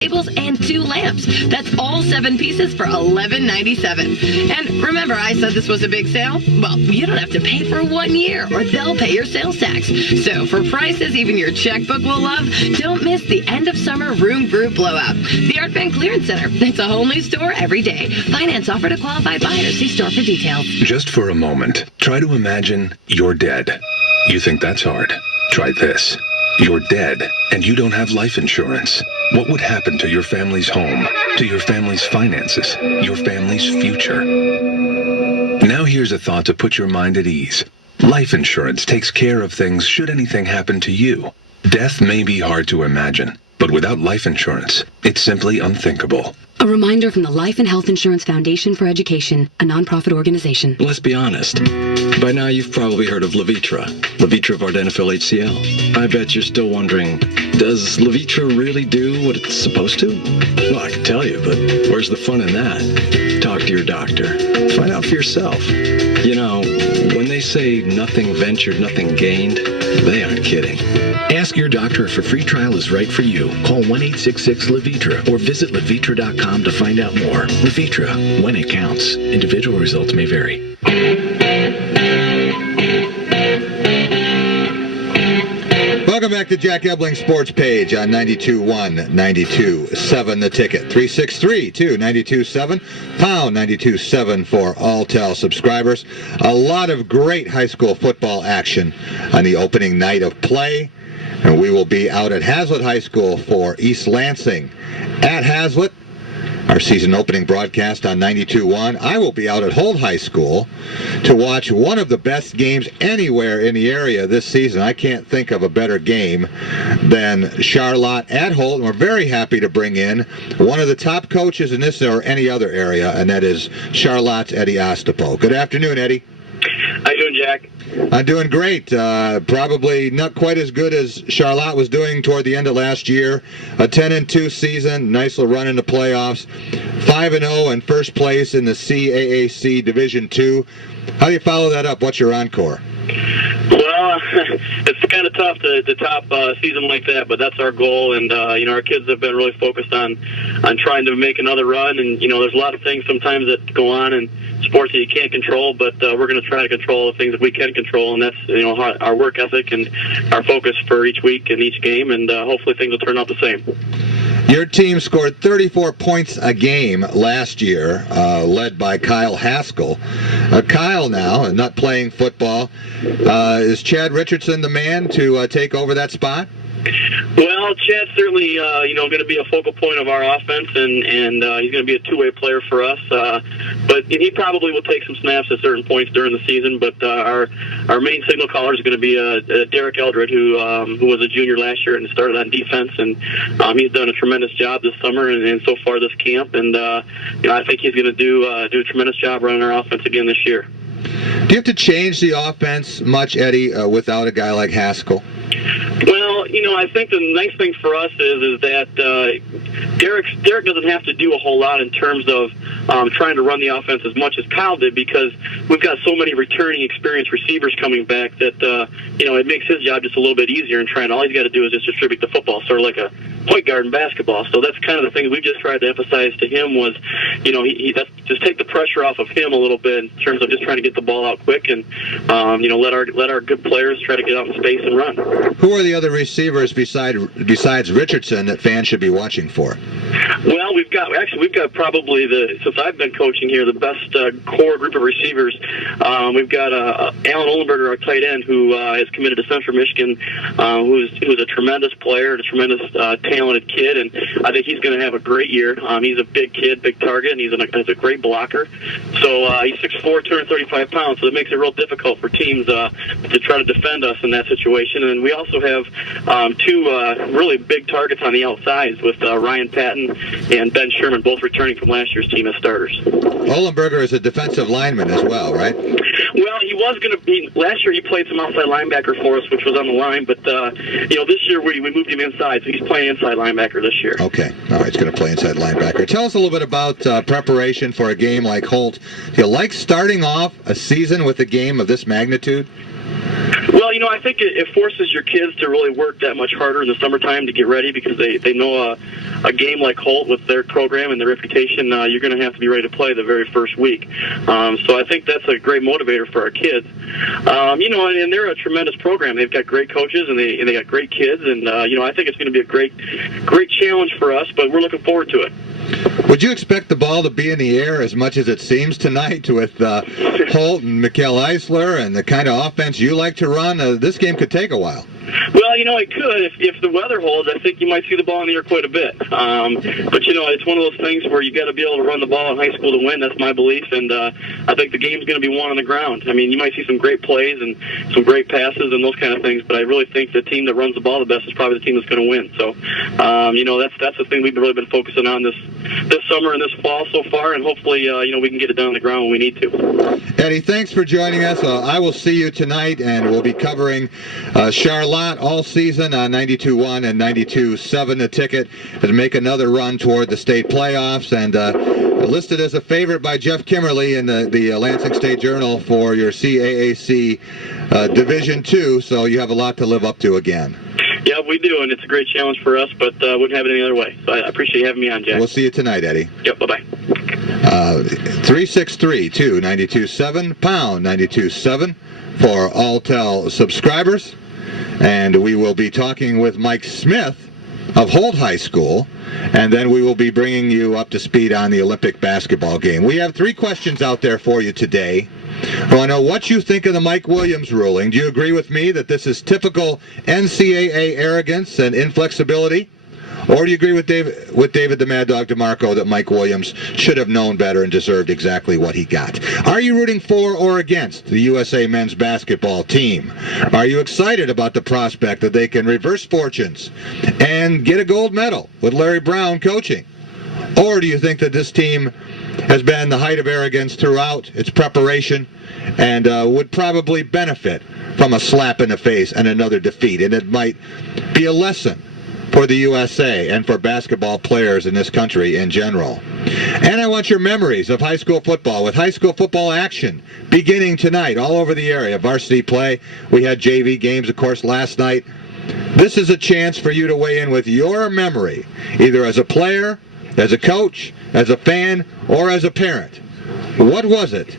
tables and 2 lamps. That's all 7 pieces for $11.97. And remember, I said this was a big sale? Well, you don't have to pay for 1 year, or they'll pay your sales tax. So for prices even your checkbook will love, don't miss the end of summer room group blowout. The Art Van Clearance Center. It's a whole new store every day. Finance offer to qualified buyers. See store for details. Just for a moment, try to imagine you're dead. You think that's hard? Try this. You're dead, and you don't have life insurance. What would happen to your family's home, to your family's finances, your family's future? Now here's a thought to put your mind at ease. Life insurance takes care of things should anything happen to you. Death may be hard to imagine, but without life insurance, it's simply unthinkable. A reminder from the Life and Health Insurance Foundation for Education, a nonprofit organization. Let's be honest. By now you've probably heard of Levitra Vardenafil HCl. I bet you're still wondering, does Levitra really do what it's supposed to? Well, I can tell you, but where's the fun in that? Talk to your doctor. Find out for yourself. You know, when they say nothing ventured, nothing gained, they aren't kidding. Ask your doctor if a free trial is right for you. Call 1-866-LEVITRA or visit Levitra.com to find out more. Levitra, when it counts. Individual results may vary. Welcome back to Jack Ebling Sports Page on 92.1, 92.7 The Ticket. 363-292.7, pound 92.7 for Alltel subscribers. A lot of great high school football action on the opening night of play. And we will be out at Hazlet High School for East Lansing at Hazlet. Our season opening broadcast on 92.1. I will be out at Holt High School to watch one of the best games anywhere in the area this season. I can't think of a better game than Charlotte at Holt. And we're very happy to bring in one of the top coaches in this or any other area, and that is Charlotte's Eddie Ostapo. Good afternoon, Eddie. How you doing, Jack? I'm doing great. Probably not quite as good as Charlotte was doing toward the end of last year. A 10-2 season, nice little run in the playoffs. 5-0 and first place in the CAAC Division II. How do you follow that up? What's your encore? Well, it's kind of tough to top a season like that, but that's our goal. And our kids have been really focused on trying to make another run. And there's a lot of things sometimes that go on in sports that you can't control, but we're going to try to control the things that we can control, and that's our work ethic and our focus for each week and each game. And hopefully things will turn out the same. Your team scored 34 points a game last year, led by Kyle Haskell. Kyle now, not playing football. Is Chad Richardson the man to take over that spot? Well, Chad's certainly, going to be a focal point of our offense, and he's going to be a two-way player for us. But he probably will take some snaps at certain points during the season. But our main signal caller is going to be Derek Eldred, who was a junior last year and started on defense, and he's done a tremendous job this summer and so far this camp. And I think he's going to do a tremendous job running our offense again this year. Do you have to change the offense much, Eddie, without a guy like Haskell? Well, I think the nice thing for us is that Derek doesn't have to do a whole lot in terms of trying to run the offense as much as Kyle did, because we've got so many returning experienced receivers coming back that it makes his job just a little bit easier. And all he's got to do is just distribute the football, sort of like a point guard in basketball. So that's kind of the thing we've just tried to emphasize to him was, just take the pressure off of him a little bit in terms of just trying to get the ball out quick and let our good players try to get out in space and run. Who are the other receivers besides Richardson that fans should be watching for? Well, we've got probably since I've been coaching here, the best core group of receivers. We've got Alan Ollenberger, our tight end, who is committed to Central Michigan, who's a tremendous player, a tremendous talented kid, and I think he's going to have a great year. He's a big kid, big target, and he's a great blocker. So he's 6'4", 235 pounds, so it makes it real difficult for teams to try to defend us in that situation. And we also have two really big targets on the outsides with Ryan Patton and Ben Sherman, both returning from last year's team as starters. Ollenberger is a defensive lineman as well, right? Well, he was going to be. Last year he played some outside linebacker for us, which was on the line. But this year we moved him inside, so he's playing inside linebacker this year. Okay, all right, he's going to play inside linebacker. Tell us a little bit about preparation for a game like Holt. Do you like starting off a season with a game of this magnitude? Well, I think it forces your kids to really work that much harder in the summertime to get ready, because they know a game like Holt, with their program and their reputation, you're going to have to be ready to play the very first week. So I think that's a great motivator for our kids. And they're a tremendous program. They've got great coaches, and they got great kids, and I think it's going to be a great challenge for us, but we're looking forward to it. Would you expect the ball to be in the air as much as it seems tonight with Holt and Mikael Eisler and the kind of offense you like to run? This game could take a while. Well, it could. If the weather holds, I think you might see the ball in the air quite a bit. But, it's one of those things where you got to be able to run the ball in high school to win. That's my belief, and I think the game's going to be won on the ground. I mean, you might see some great plays and some great passes and those kind of things, but I really think the team that runs the ball the best is probably the team that's going to win. So, that's the thing we've really been focusing on this summer and this fall so far, and hopefully, we can get it down on the ground when we need to. Eddie, thanks for joining us. I will see you tonight, and we'll be covering Charlotte all season on 92.1 and 92.7 The Ticket to make another run toward the state playoffs, and listed as a favorite by Jeff Kimmerly in the Lansing State Journal for your CAAC Division II, so you have a lot to live up to again. Yeah, we do, and it's a great challenge for us, but wouldn't have it any other way. So I appreciate you having me on, Jack. We'll see you tonight, Eddie. Yep, bye-bye. 363-292-7, pound 92.7 for Alltel subscribers. And we will be talking with Mike Smith of Holt High School, and then we will be bringing you up to speed on the Olympic basketball game. We have 3 questions out there for you today. I want to know what you think of the Mike Williams ruling. Do you agree with me that this is typical NCAA arrogance and inflexibility? Or do you agree with David the Mad Dog DeMarco that Mike Williams should have known better and deserved exactly what he got? Are you rooting for or against the USA men's basketball team? Are you excited about the prospect that they can reverse fortunes and get a gold medal with Larry Brown coaching? Or do you think that this team has been the height of arrogance throughout its preparation and would probably benefit from a slap in the face and another defeat, and it might be a lesson for the USA and for basketball players in this country in general? And I want your memories of high school football, with high school football action beginning tonight all over the area. Varsity play. We had JV games, of course, last night. This is a chance for you to weigh in with your memory, either as a player, as a coach, as a fan, or as a parent. What was it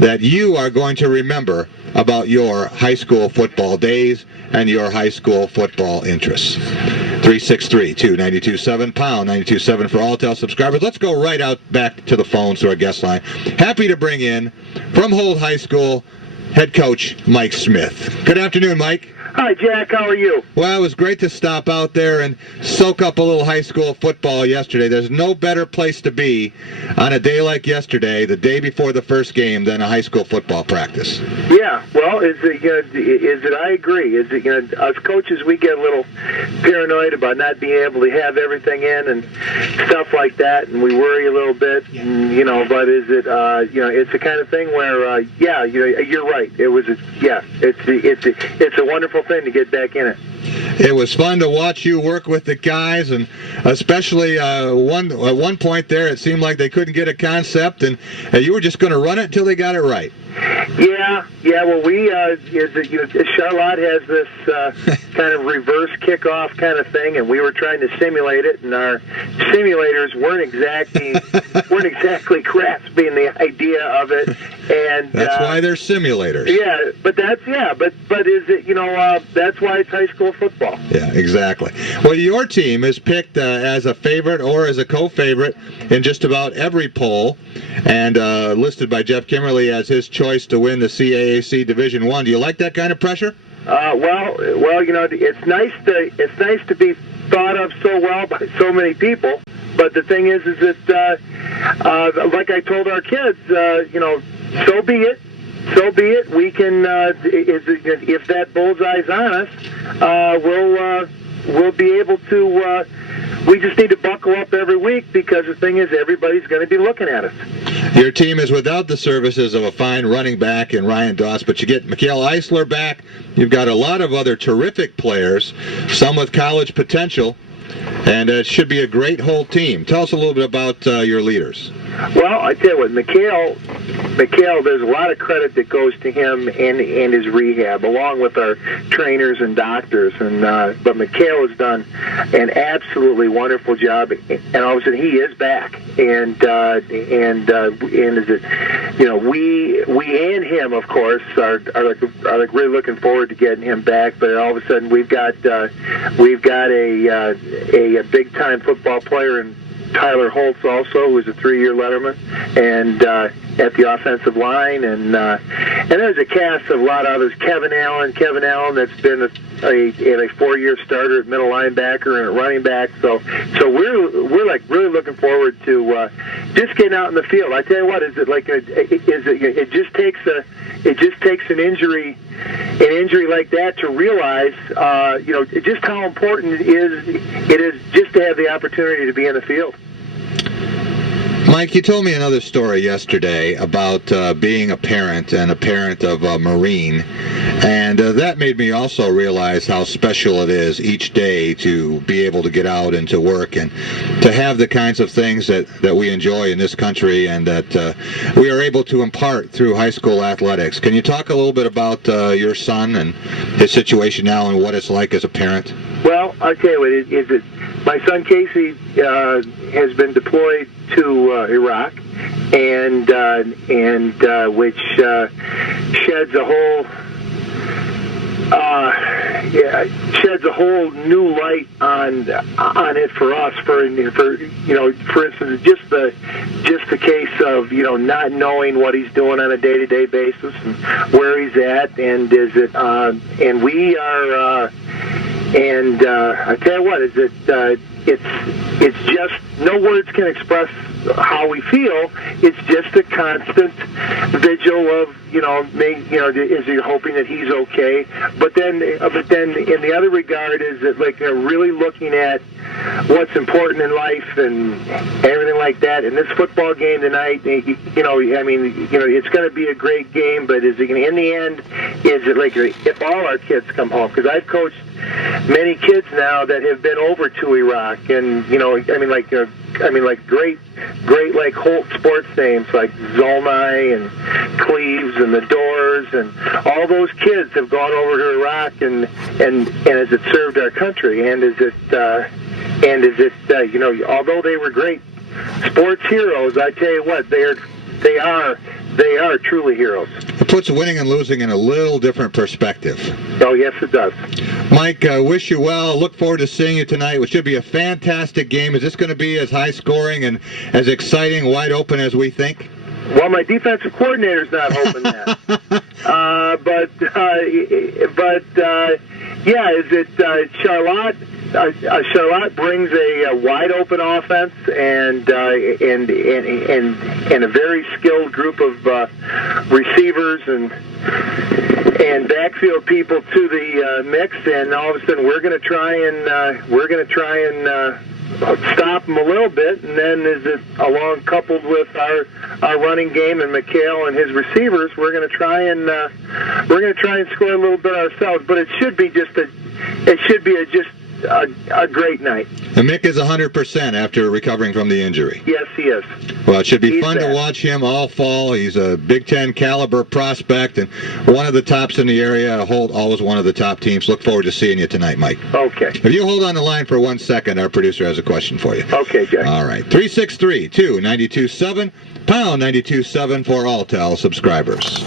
that you are going to remember about your high school football days and your high school football interests? 363-292-7, pound 92.7 for Alltel subscribers. Let's go right out back to the phones to our guest line. Happy to bring in, from Holt High School, head coach Mike Smith. Good afternoon, Mike. Hi, Jack. How are you? Well, it was great to stop out there and soak up a little high school football yesterday. There's no better place to be on a day like yesterday, the day before the first game, than a high school football practice. Yeah. Well, I agree. Us coaches, we get a little paranoid about not being able to have everything in and stuff like that, and we worry a little bit. But it's the kind of thing where, you're right. It's a wonderful thing to get back in it. It was fun to watch you work with the guys, and especially at one point there, it seemed like they couldn't get a concept, and you were just going to run it until they got it right. Yeah. Well, Charlotte has this kind of reverse kickoff kind of thing, and we were trying to simulate it, and our simulators weren't exactly grasping the idea of it. And that's why they're simulators. Yeah, but that's why it's high school football. Yeah, exactly. Well, your team is picked as a favorite or as a co-favorite in just about every poll, and listed by Jeff Kimmerly as his choice to win the CAAC Division I. Do you like that kind of pressure? Well, it's nice to be thought of so well by so many people. But the thing is that like I told our kids, so be it. So be it. We can, if that bullseye's on us, we'll be able to. We just need to buckle up every week, because the thing is, everybody's going to be looking at us. Your team is without the services of a fine running back in Ryan Doss, but you get Mikael Eisler back. You've got a lot of other terrific players, some with college potential, and it should be a great whole team. Tell us a little bit about your leaders. Well, I tell you what, Mikael Mikhail, there's a lot of credit that goes to him and his rehab, along with our trainers and doctors. And but Mikhail has done an absolutely wonderful job, and all of a sudden he is back. And is it, we and him, of course, are really looking forward to getting him back. But all of a sudden we've got a big time football player in Tyler Holtz, also, who's a 3-year letterman, and at the offensive line, and there's a cast of a lot of others. Kevin Allen, that's been a 4-year starter at middle linebacker and at running back. So we're like really looking forward to just getting out in the field. I tell you what, it just takes an injury like that to realize, just how important it is just to have the opportunity to be in the field. Mike, you told me another story yesterday about being a parent and a parent of a Marine, and that made me also realize how special it is each day to be able to get out and to work and to have the kinds of things that we enjoy in this country and that we are able to impart through high school athletics. Can you talk a little bit about your son and his situation now and what it's like as a parent? Well, I'll tell you what, my son Casey has been deployed to Iraq, and which sheds a whole new light on it for us. For instance, just the case of not knowing what he's doing on a day-to-day basis and where he's at, and and we are. I tell you what, it's just, no words can express how we feel. It's just a constant vigil of, is he hoping that he's okay? But then in the other regard is that really looking at what's important in life and everything like that. And this football game tonight, it's going to be a great game, but is it in the end, is it if all our kids come home? Because I've coached many kids now that have been over to Iraq, and great like Holt sports names like Zolnai and Cleves and the Doors, and all those kids have gone over to Iraq, and has it served our country, and is it although they were great sports heroes, I tell you what, they are truly heroes. It puts winning and losing in a little different perspective. Oh, yes, it does. Mike, wish you well. Look forward to seeing you tonight, which should be a fantastic game. Is this going to be as high-scoring and as exciting, wide open as we think? Well, my defensive coordinator's not hoping that. Charlotte brings a wide open offense and a very skilled group of receivers and backfield people to the mix, and all of a sudden we're going to try and stop them a little bit, and then is it along coupled with our running game and Mikhail and his receivers, we're going to try and score a little bit ourselves. But it should be a great night. And Mick is 100% after recovering from the injury. Yes, he is. Well, it should be fun to watch him all fall. He's a Big Ten caliber prospect and one of the tops in the area. Holt, always one of the top teams. Look forward to seeing you tonight, Mike. Okay. If you hold on the line for 1 second, our producer has a question for you. Okay, Jack. All right. 363-292-7, pound 92.7 for Alltel subscribers.